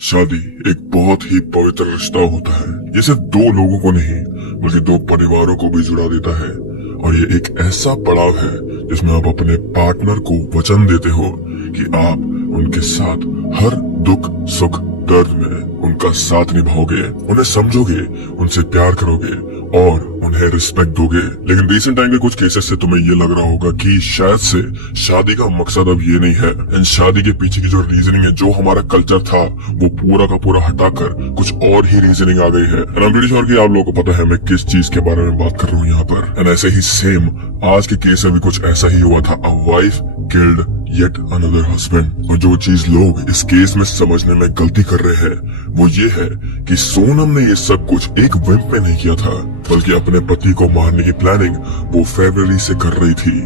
शादी एक बहुत ही पवित्र रिश्ता होता है। ये सिर्फ दो लोगों को नहीं बल्कि दो परिवारों को भी जुड़ा देता है। और ये एक ऐसा पड़ाव है जिसमें आप अपने पार्टनर को वचन देते हो कि आप उनके साथ हर दुख सुख दर्द में उनका साथ निभाओगे, उन्हें समझोगे, उनसे प्यार करोगे और उन्हें रिस्पेक्ट दोगे। लेकिन रिसेंट टाइम के कुछ केसेस से तुम्हें ये लग रहा होगा कि शायद से शादी का मकसद अब ये नहीं है। इन शादी के पीछे की जो रीजनिंग है, जो हमारा कल्चर था, वो पूरा का पूरा हटाकर कुछ और ही रीजनिंग आ गई है। And I am pretty sure कि आप लोगों को पता है मैं किस चीज के बारे में बात कर रहा हूँ यहाँ पर। एंड ऐसे ही सेम आज के केस में भी कुछ ऐसा ही हुआ था। A wife killed yet another husband. और जो चीज लोग इस केस में समझने में गलती कर रहे हैं वो ये है कि सोनम ने ये सब कुछ एक विम्प में नहीं किया था, बल्कि अपने पति को मारने की प्लानिंग वो फरवरी से कर रही थी,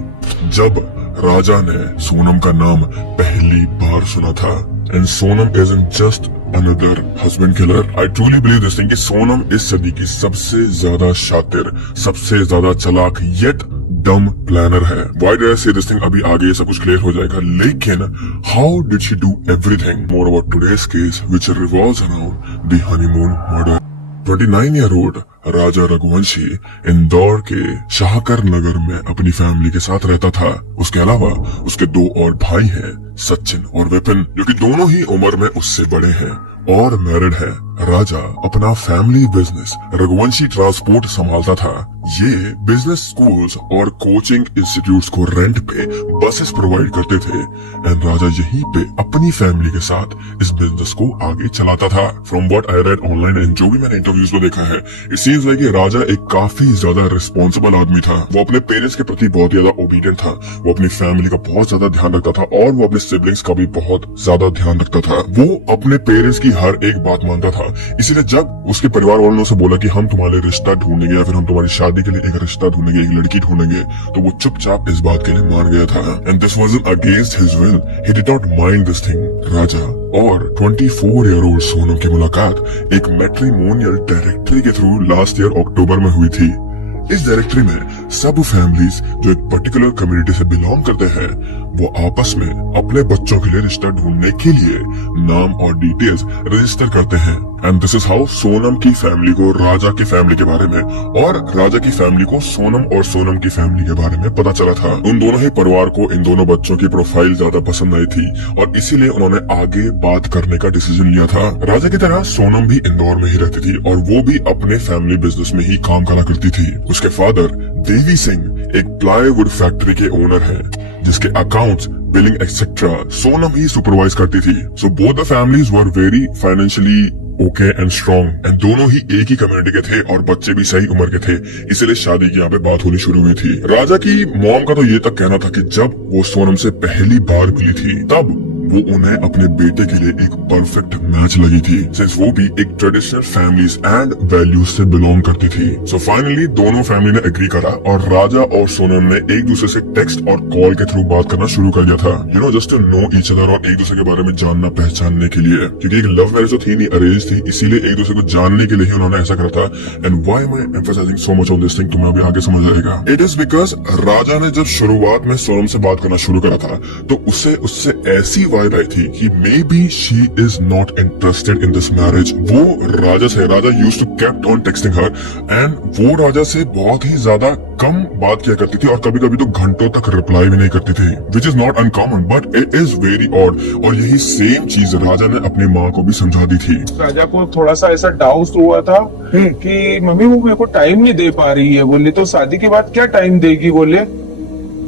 जब राजा ने सोनम का नाम पहली बार सुना था। And Sonam isn't just another husband killer. I truly believe this thing कि सोनम इस सदी की सबसे ज्यादा शातिर, सबसे ज्यादा चालाक येट डम प्लानर है। Why did I say this thing? अभी आगे ये सब कुछ क्लियर हो जाएगा। लेकिन how did she do everything? More about today's case, which revolves around the honeymoon murder. 29-year-old राजा रघुवंशी इंदौर के शाहकर नगर में अपनी फैमिली के साथ रहता था। उसके अलावा उसके दो और भाई हैं, सचिन और विपिन, जो कि दोनों ही उम्र में उससे बड़े हैं और मैरिड है। राजा अपना फैमिली बिजनेस रघुवंशी ट्रांसपोर्ट संभालता था। ये बिजनेस स्कूल्स और कोचिंग इंस्टीट्यूट्स को रेंट पे बसेस प्रोवाइड करते थे। एंड राजा यहीं पे अपनी फैमिली के साथ इस बिजनेस को आगे चलाता था। From what I read online and जो भी मैंने इंटरव्यूज में देखा है, इट सीम्स लाइक राजा एक काफी ज्यादा रिस्पॉन्सिबल आदमी था। वो अपने पेरेंट्स के प्रति बहुत ज्यादा ओबीडियंट था, वो अपनी फैमिली का बहुत ज्यादा ध्यान रखता था और वो अपने सिबलिंग्स का भी बहुत ज्यादा ध्यान रखता था। वो अपने पेरेंट्स की हर एक बात मानता था। इसीलिए जब उसके परिवार वालों ने उसे बोला कि हम तुम्हारे रिश्ता ढूंढेंगे या फिर हम तुम्हारी शादी के लिए एक रिश्ता ढूंढेंगे, एक लड़की ढूंढेंगे, तो वो चुपचाप इस बात के लिए मान गया था। And this wasn't against his will, he did not mind this thing. Raja और 24-year-old सोनम की मुलाकात एक मैट्रिमोनियल डायरेक्टरी के थ्रू लास्ट ईयर अक्टूबर में हुई थी। इस डायरेक्टरी में सब फैमिलीज जो एक पर्टिकुलर कम्युनिटी से बिलोंग करते हैं वो आपस में अपने बच्चों के लिए रिश्ता ढूंढने के लिए नाम और डिटेल्स रजिस्टर करते हैं। And this is how Sonam की फैमिली को राजा की फैमिली के बारे में और राजा की फैमिली को सोनम और सोनम की फैमिली के बारे में पता चला था। उन दोनों ही परिवार को इन दोनों बच्चों की प्रोफाइल ज्यादा पसंद आई थी और इसीलिए उन्होंने आगे बात करने का डिसीजन लिया था। राजा की तरह सोनम भी इंदौर में ही रहती थी और वो भी अपने फैमिली बिजनेस में ही काम करा करती थी। उसके फादर देवी सिंह एक प्लाईवुड फैक्ट्री के ओनर हैं, जिसके अकाउंट्स, बिलिंग एक्सेट्रा सोनम ही सुपरवाइज करती थी। So both the families were very financially okay and strong and दोनों ही एक ही कम्युनिटी के थे और बच्चे भी सही उम्र के थे, इसलिए शादी की यहाँ पे बात होनी शुरू हुई थी। राजा की मॉम का तो ये तक कहना था कि जब वो सोनम से पहली बार मिली थी तब वो उन्हें अपने बेटे के लिए एक परफेक्ट मैच लगी थी, सिंस वो भी एक ट्रेडिशनल फैमिलीज एंड वैल्यूज से बिलोंग करती थी। सो फाइनली दोनों फैमिली ने एग्री करा और राजा और सोनम ने एक दूसरे से टेक्स्ट और कॉल के थ्रू बात करना शुरू कर दिया था। You know, just to know each other और एक दूसरे के बारे में जानना पहचानने के लिए, क्योंकि एक लव मैरिज तो थी नहीं, अरेंज थी, इसीलिए एक दूसरे को जानने के लिए ही उन्होंने ऐसा करा था। And why am I emphasising so much on this thing, तुम्हें अभी आगे समझ आएगा। इट इज बिकॉज राजा ने जब शुरुआत में सोनम से बात करना शुरू करा था तो उससे ऐसी वाइब आई थी कि maybe she is not interested in this marriage. वो Raja used to kept on texting her and वो राजा से बहुत ही ज्यादा कम बात किया करती थी और कभी कभी तो घंटों तक रिप्लाई भी नहीं करती थी, which is not uncommon but it is very odd. और यही सेम चीज राजा ने अपनी माँ को भी समझा दी थी। राजा को थोड़ा सा ऐसा डाउट हुआ था कि मम्मी वो मेरे को टाइम नहीं दे पा रही है। बोले तो शादी के बाद क्या टाइम देगी? बोले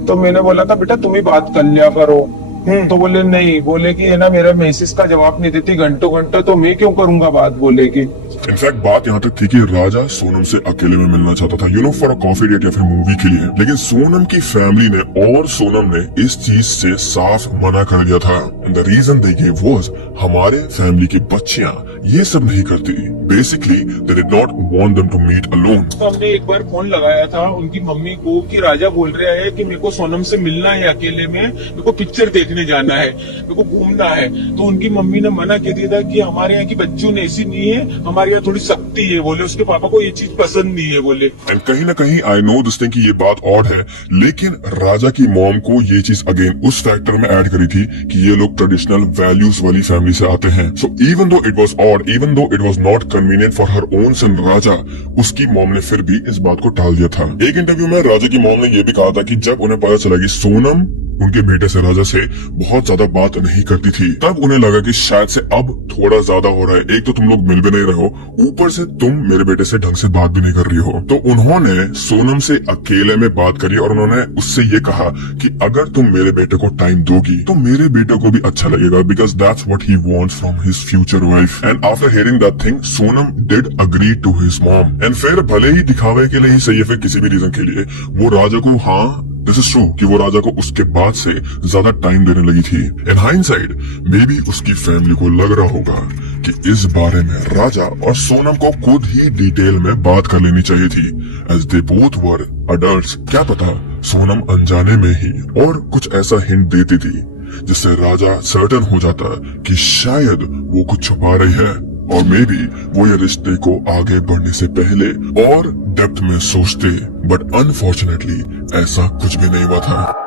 तो मैंने बोला था बेटा तुम ही बात कर लिया करो। तो बोले नहीं, बोले कि है ना मेरा मैसेज का जवाब नहीं देती घंटों घंटों, तो मैं क्यों करूंगा बात, बोले कि। इनफैक्ट बात यहाँ तक थी कि राजा सोनम से अकेले में मिलना चाहता था, you know, for a coffee date या फिर मूवी के लिए। लेकिन सोनम की फैमिली ने और सोनम ने इस चीज से साफ मना कर दिया था। And the reason they give was हमारे फैमिली की बच्चियां ये सब नहीं करती। Basically they did not want them to meet alone. तो हमने एक बार फोन लगाया था उनकी मम्मी को कि राजा बोल रहा है कि मेरे को सोनम से मिलना है अकेले में, मेरे को पिक्चर देखनी देखने जाना है, मेरे को घूमना है। तो उनकी मम्मी ने मना कर दिया था कि हमारे यहाँ की बच्चियों ने ऐसी नहीं है, हमारे यहाँ थोड़ी सख्ती है बोले, उसके पापा को ये चीज पसंद नहीं है बोले। एंड कहीं ना कहीं आई नो दिस थिंग कि ये बात ऑड है, लेकिन राजा की मॉम को ये चीज अगेन उस फैक्टर में ऐड करी थी कि ये लोग ट्रेडिशनल वैल्यूज वाली फैमिली से आते हैं। So even though it was odd, even though it was not convenient for her own son Raja, उसकी मॉम ने फिर भी इस बात को टाल दिया था। एक इंटरव्यू में राजा की मॉम ने यह भी कहा था कि जब उन्हें पता चला कि सोनम उनके बेटे से राजा से बहुत ज्यादा बात नहीं करती थी, तब उन्हें लगा कि शायद से अब थोड़ा ज्यादा हो रहा है। एक तो तुम लोग मिल भी नहीं रहे हो, ऊपर से तुम मेरे बेटे से ढंग से बात भी नहीं कर रही हो। तो उन्होंने सोनम से अकेले में बात करी और उन्होंने उससे ये कहा कि अगर तुम मेरे बेटे को टाइम दोगी तो मेरे बेटे को भी अच्छा लगेगा, because that's what he wants from his future wife. And after hearing that thing Sonam did agree to his mom. एंड फिर भले ही दिखावे के लिए ही सही है, फिर किसी भी रीजन के लिए वो राजा को, हाँ दिस इज ट्रू कि वो राजा को उसके बाद से ज्यादा टाइम देने लगी थी। इन हाइंडसाइड मे बी उसकी फैमिली को लग रहा होगा कि इस बारे में राजा और सोनम को खुद ही डिटेल में बात कर लेनी चाहिए थी, as they both were adults. क्या पता सोनम अनजाने में ही और कुछ ऐसा हिंट देती थी जिससे राजा सर्टन हो जाता कि शायद वो कुछ छुपा रही है, और मे बी वो ये रिश्ते को आगे बढ़ने से पहले और डेप्थ में सोचते। बट अनफॉर्चुनेटली ऐसा कुछ भी नहीं हुआ था।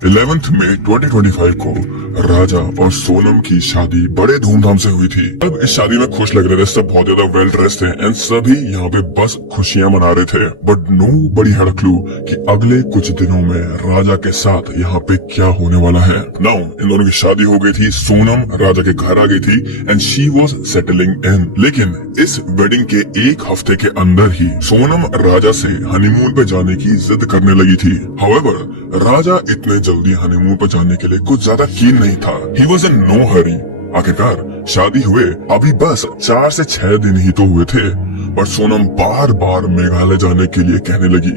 11 मई 2025 को राजा और सोनम की शादी बड़े धूमधाम से हुई थी। अब इस शादी में खुश लग रहे थे, सब बहुत ज्यादा वेल ड्रेस्ड थे एंड सभी यहाँ पे बस खुशियां मना रहे थे। बट नो बड़ी हैड अ क्लू कि अगले कुछ दिनों में राजा के साथ यहाँ पे क्या होने वाला है। नाउ इन दोनों की शादी हो गई थी, सोनम राजा के घर आ गई थी and she was settling in. लेकिन इस वेडिंग के एक हफ्ते के अंदर ही सोनम राजा से हनीमून पे जाने की जिद करने लगी थी। हाउएवर राजा इतने जल्दी हनीमून पर जाने के लिए कुछ ज्यादा कीन नहीं था। He was in no hurry. आखिरकार शादी हुए अभी बस 4 से 6 दिन ही तो हुए थे, पर सोनम बार बार मेघालय जाने के लिए कहने लगी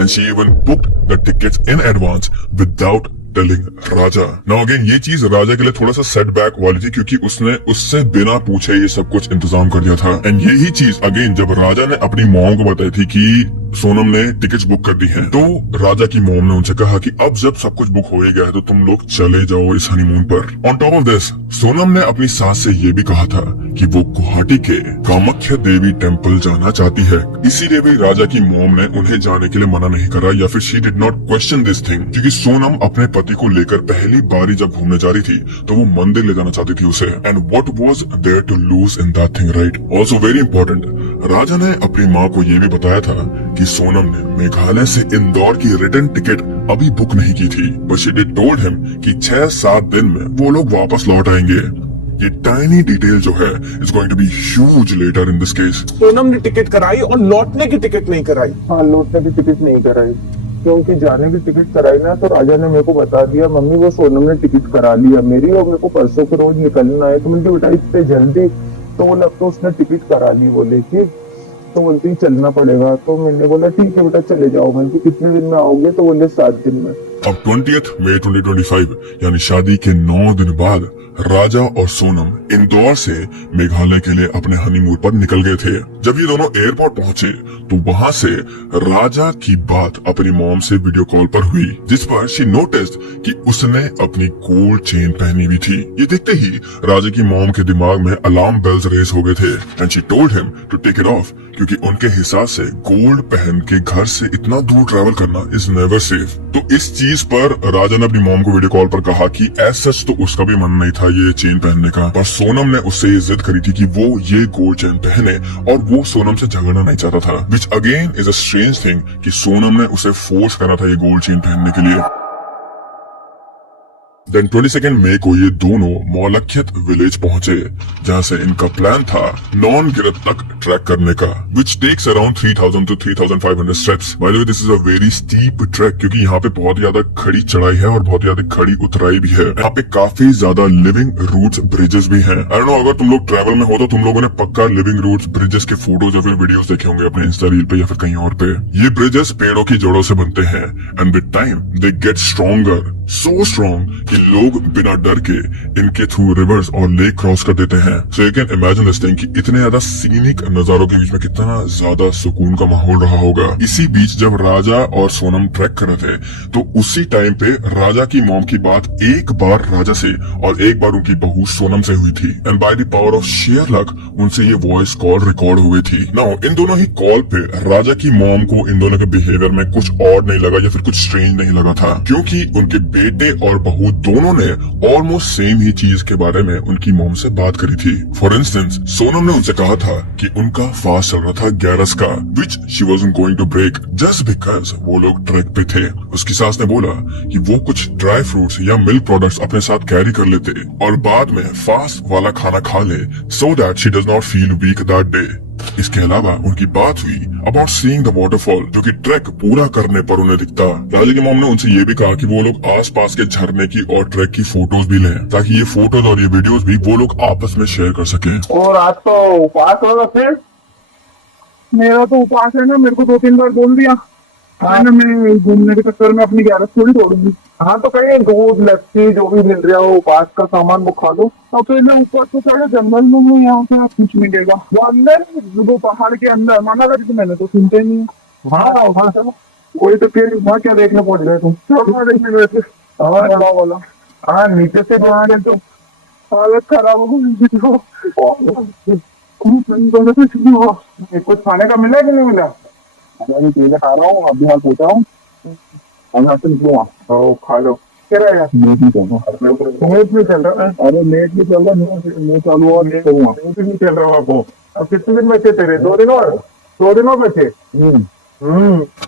and she even booked the tickets in advance without telling Raja. Now again ये चीज राजा के लिए थोड़ा सा सेटबैक वाली थी, क्योंकि उसने उससे बिना पूछे ये सब कुछ इंतजाम कर दिया था। एंड यही चीज अगेन जब राजा ने अपनी मॉम को बताई थी कि सोनम ने टिकट्स बुक कर दी हैं, तो राजा की मॉम ने उनसे कहा कि अब जब सब कुछ बुक हो ही गया है तो तुम लोग चले जाओ इस हनीमून पर। On top of this Sonam ने अपनी सास से ये भी कहा था कि वो गुवाहाटी के कामाख्या देवी टेम्पल जाना चाहती है। इसीलिए भी राजा की मॉम ने उन्हें जाने के लिए मना नहीं करा, या फिर she did not question this thing, क्योंकि सोनम अपने पति को लेकर पहली बारी जब घूमने जा रही थी तो वो मंदिर ले जाना चाहती थी उसे। And what was there to lose in that thing, right? Also very important, Raja ने अपनी माँ को ये भी बताया था कि सोनम ने मेघालय से इंदौर की रिटर्न टिकट अभी बुक नहीं की थी, but she did told him कि 6-7 दिन में वो लोग वापस लौट आएंगे। ये टाइनी डिटेल जो है is going to be huge later in this case. Sonam ने टिकट कराई और लौटने की टिकट नहीं कराई। हाँ, लौटने की टिकट नहीं कराई, क्योंकि जाने की टिकट कराई ना तो राजा ने मेरे को बता दिया मम्मी वो सोनम ने टिकट करा लिया मेरी, और मेरे को परसों को रोज निकलना है। तो मैंने बेटा इतने जल्दी, तो वो लगता उसने टिकट करा ली बोले कि, तो बोलती चलना पड़ेगा। तो मैंने बोला ठीक है बेटा चले जाओ। मैंने कितने दिन में आओगे? तो बोले 7 दिन में। अब 20 मई 2025 यानी शादी के 9 दिन बाद राजा और सोनम इंदौर से मेघालय के लिए अपने हनीमून पर निकल गए थे। जब ये दोनों एयरपोर्ट पहुंचे तो वहां से राजा की बात अपनी मॉम से वीडियो कॉल पर हुई, जिस पर शी नोटिस्ड कि उसने अपनी गोल्ड चेन पहनी हुई थी। ये देखते ही राजा की मॉम के दिमाग में अलार्म बेल्स रेस हो गए थे and she told him to take it off, क्योंकि उनके हिसाब से गोल्ड पहन के घर से इतना दूर ट्रैवल करना इज नेवर सेफ। तो इस चीज पर राजा ने अपनी मॉम को वीडियो कॉल पर कहा कि एज सच तो उसका भी मन नहीं था ये चेन पहनने का, पर सोनम ने उससे ये जिद करी थी कि वो ये गोल्ड चेन पहने, और वो सोनम से झगड़ना नहीं चाहता था, which again is a strange thing कि सोनम ने उसे फोर्स करा था ये गोल्ड चेन पहनने के लिए। देन 22 मई को ये दोनों मौलखियत विलेज पहुंचे, जहां से इनका प्लान था नॉन गिरत तक ट्रैक करने का, which takes around 3000 to 3500 steps. By the way this is a very steep track, क्योंकि यहाँ पे बहुत ज्यादा खड़ी चढ़ाई है और बहुत ज्यादा खड़ी उतराई भी है। यहाँ पे काफी ज्यादा लिविंग रूट्स ब्रिजेस भी हैं। आई डोंट नो, अगर तुम लोग ट्रैवल में हो तो तुम लोगों ने पक्का लिविंग रूट्स ब्रिजेस के फोटोज या फिर वीडियोस देखे होंगे अपने इंस्टा रील पे या फिर कहीं और पे। ये ब्रिजेस पेड़ों की जड़ों से बनते हैं and with time they get stronger, so strong कि लोग बिना डर के इनके थ्रू रिवर्स और लेक क्रॉस कर देते हैं। So you can imagine this thing कि इतने ज्यादा सीनिक नजारों के बीच में कितना ज्यादा सुकून का माहौल रहा होगा। इसी बीच जब राजा और सोनम ट्रैक कर रहे थे तो उसी टाइम पे राजा की मॉम की बात एक बार राजा से और एक बार उनकी बहू सोनम से हुई थी and by the power of share luck उनसे ये वॉइस कॉल रिकॉर्ड हुई थी। नाउ इन दोनों ही कॉल पे राजा की मॉम को इन दोनों के बिहेवियर में कुछ ऑड नहीं लगा या फिर कुछ स्ट्रेंज नहीं लगा था, क्योंकि उनके बेटे और बहू दोनों ने ऑलमोस्ट सेम ही चीज के बारे में उनकी मॉम से बात करी थी। फॉर इंस्टेंस सोनम ने उनसे कहा था कि उनका फास्ट चल रहा था 11 का, which she wasn't going to break just because वो लोग ट्रैक पे थे। उसकी सास ने बोला कि वो कुछ ड्राई फ्रूट्स या मिल्क प्रोडक्ट्स अपने साथ कैरी कर लेते और बाद में फास्ट वाला खाना खा ले so that she does not feel weak that day. इसके अलावा उनकी बात हुई अबाउट सीइंग द वाटरफॉल, जो कि ट्रैक पूरा करने पर उन्हें दिखता। राजा की मॉम ने उनसे ये भी कहा कि वो लोग आसपास के झरने की और ट्रैक की फोटोज भी लें ताकि ये फोटोज और ये वीडियोस भी वो लोग आपस में शेयर कर सके। और आज तो उपवास होगा फिर? मेरा तो उपवास है ना, मेरे को 2-3 बार बोल दिया। हाँ ना, मैं घूमने के चक्कर में अपनी 11 थोड़ी तोड़ूंगी। हाँ तो कहीं दूध लस्सी जो भी मिल रहा हो उपवास का सामान वो खा लो। तो फिर मैं ऊपर तो चढ़े जंगल में हूँ, यहाँ से आप कुछ मिलेगा वो अंदर, वो पहाड़ के अंदर माना करी तो मैंने तो सुनते नहीं। हाँ हाँ चलो, कोई तो फिर वहाँ क्या देखने पहुंच गए तुम? चलो देखने गए थे। हाँ बड़ा वाला हाँ नीचे से हाँ, तो हालत खराब हो गई। कुछ खाने का मिला कि नहीं मिला? मैं केले खा रहा हूँ, अभी हाल पूछा हूँ खा लो। क्या रहेगा? नेट नहीं चल रहा है। अरे नेट नहीं चल रहा, नहीं चालू हुआ, नेट नहीं चल रहा आपको। अब कितने दिन बचे तेरे? 2 दिन और 2 दिन और बचे।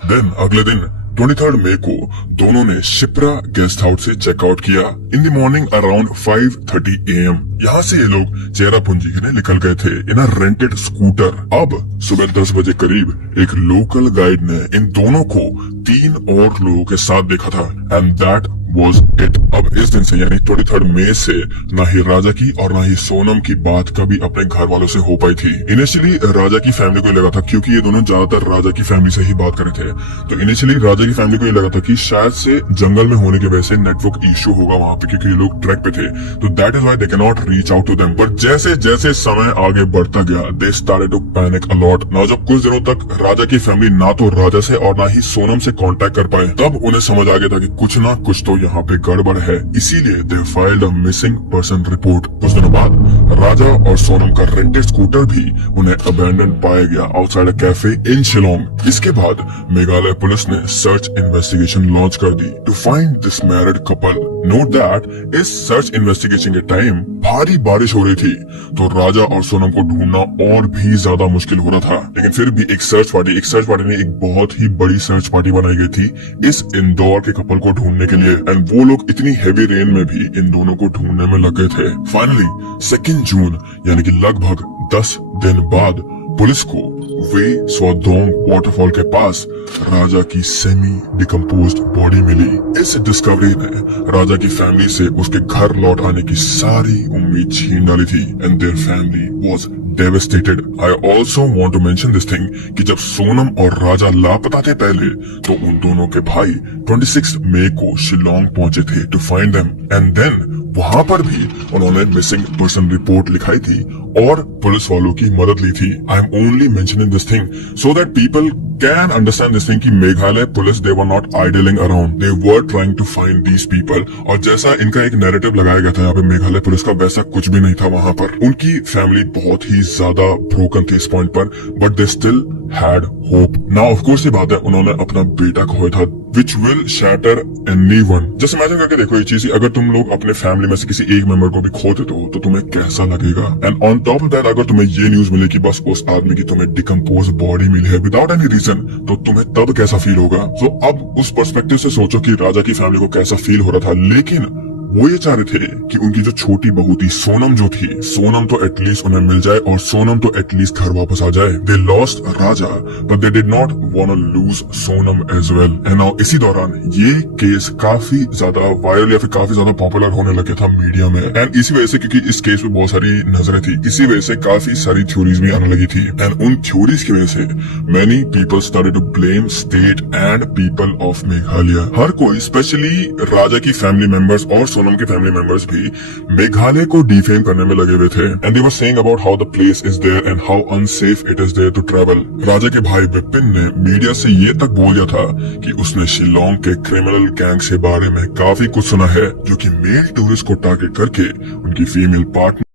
देन अगले दिन 23 मई को दोनों ने शिप्रा गेस्ट हाउस से चेकआउट किया in the morning around 5:30 AM। यहाँ से ये लोग चेरापूंजी के लिए निकल गए थे इन अ रेंटेड स्कूटर। अब सुबह 10 बजे करीब एक लोकल गाइड ने इन दोनों को 3 और लोगों के साथ देखा था एंड दैट was it। अब इस दिन से यानी 23 मई से ना ही राजा की और ना ही सोनम की बात कभी अपने घर वालों से हो पाई थी। इनिशियली राजा की फैमिली को ये लगा था, क्योंकि ये दोनों ज्यादातर राजा की फैमिली से ही बात कर रहे थे, तो इनिशियली राजा की फैमिली को ये लगा था कि शायद से जंगल में होने की वजह से नेटवर्क इश्यू होगा वहां पे, क्योंकि ये लोग ट्रैक पे थे, तो that is why they can not reach out to them. But जैसे जैसे समय आगे बढ़ता गया they started to panic a lot. ना जब कुछ दिनों तक राजा की फैमिली ना तो राजा से और ना ही सोनम से कांटेक्ट कर पाए, तब उन्हें समझ आ गया था कि कुछ ना कुछ तो यहाँ पे गड़बड़ है। इसीलिए they filed a missing person report. कुछ दिनों बाद राजा और सोनम का रेंटेड स्कूटर भी उन्हें अबैंडन पाया गया outside a cafe in Shillong. इसके बाद मेघालय पुलिस ने सर्च इन्वेस्टिगेशन लॉन्च कर दी to find this married couple. Note that इस सर्च इन्वेस्टिगेशन के टाइम भारी बारिश हो रही थी, तो राजा और सोनम को ढूंढना और भी ज्यादा मुश्किल हो रहा था। लेकिन फिर भी एक सर्च पार्टी ने एक बहुत ही बड़ी सर्च पार्टी बनाई गई थी इस इंदौर के कपल को ढूंढने के लिए एंड वो लोग इतनी हेवी रेन में भी इन दोनों को ढूंढने में लग गए थे। फाइनली 2 जून यानी कि लगभग 10 दिन बाद पुलिस को वे स्वादोंग वाटरफॉल के पास राजा की सेमी डिकम्पोज्ड बॉडी मिली। इस डिस्कवरी ने राजा की फैमिली से उसके घर लौट आने की सारी उम्मीद छीन डाली थी and their family was devastated। I also want to mention this thing कि जब सोनम और राजा लापता थे पहले, तो उन दोनों के भाई 26 मई को शिलोंग पहुंचे थे to find them and then वहां पर भी उन्होंने मिसिंग पर्सन रिपोर्ट लिखाई थी और पुलिस वालों की मदद ली थी। I am only mentioning this thing so that people can understand this thing कि Meghalaya police they were not idling around, they were trying to find these people. और जैसा इनका एक नैरेटिव लगाया गया था यहाँ पे मेघालय पुलिस का, वैसा कुछ भी नहीं था वहां पर। उनकी फैमिली बहुत ही ज्यादा ब्रोकन थी इस पॉइंट पर, but they still had hope. Now of course ये बात है उन्होंने अपना बेटा खोया था which will shatter anyone। जैसे इमेजिन करके देखो ये चीज, अगर तुम लोग अपने फैमिली में से किसी एक मेंबर को भी खो देते हो तो तुम्हें कैसा लगेगा। And on top of that अगर तुम्हें ये न्यूज मिले कि बस उस आदमी की तुम्हें डिकम्पोज बॉडी मिली है विदाउट एनी रीजन, तो तुम्हें तब कैसा फील होगा। सो अब उस पर्सपेक्टिव से सोचो कि राजा की फैमिली को कैसा फील हो रहा था। लेकिन वो ये चाह रहे थे कि उनकी जो छोटी बहू थी सोनम जो थी, सोनम तो एटलीस्ट उन्हें मिल जाए और सोनम तो एटलीस्ट घर वापस आ जाए। They lost Raja but they did not want lose Sonam as well. And now इसी दौरान ये केस काफी ज्यादा वायरल या फिर काफी ज्यादा पॉपुलर होने लगे था मीडिया में। एंड इसी वजह से, क्योंकि इस केस में बहुत सारी नजरें थी, इसी वजह से काफी सारी थ्योरीज भी आने लगी थी। एंड उन थ्योरीज की वजह से many people started to blame state and people of Meghalaya. हर कोई, स्पेशली राजा की फैमिली मेंबर्स और सोनम के फैमिली मेंबर्स भी मेघालय को डिफेम करने में लगे हुए थे। And they were saying about how the place is there and how unsafe it is there to travel. Raja के भाई विपिन ने मीडिया से ये तक बोल दिया था कि उसने शिलोंग के क्रिमिनल गैंग के बारे में काफी कुछ सुना है जो कि मेल टूरिस्ट को टारगेट करके उनकी फीमेल पार्टनर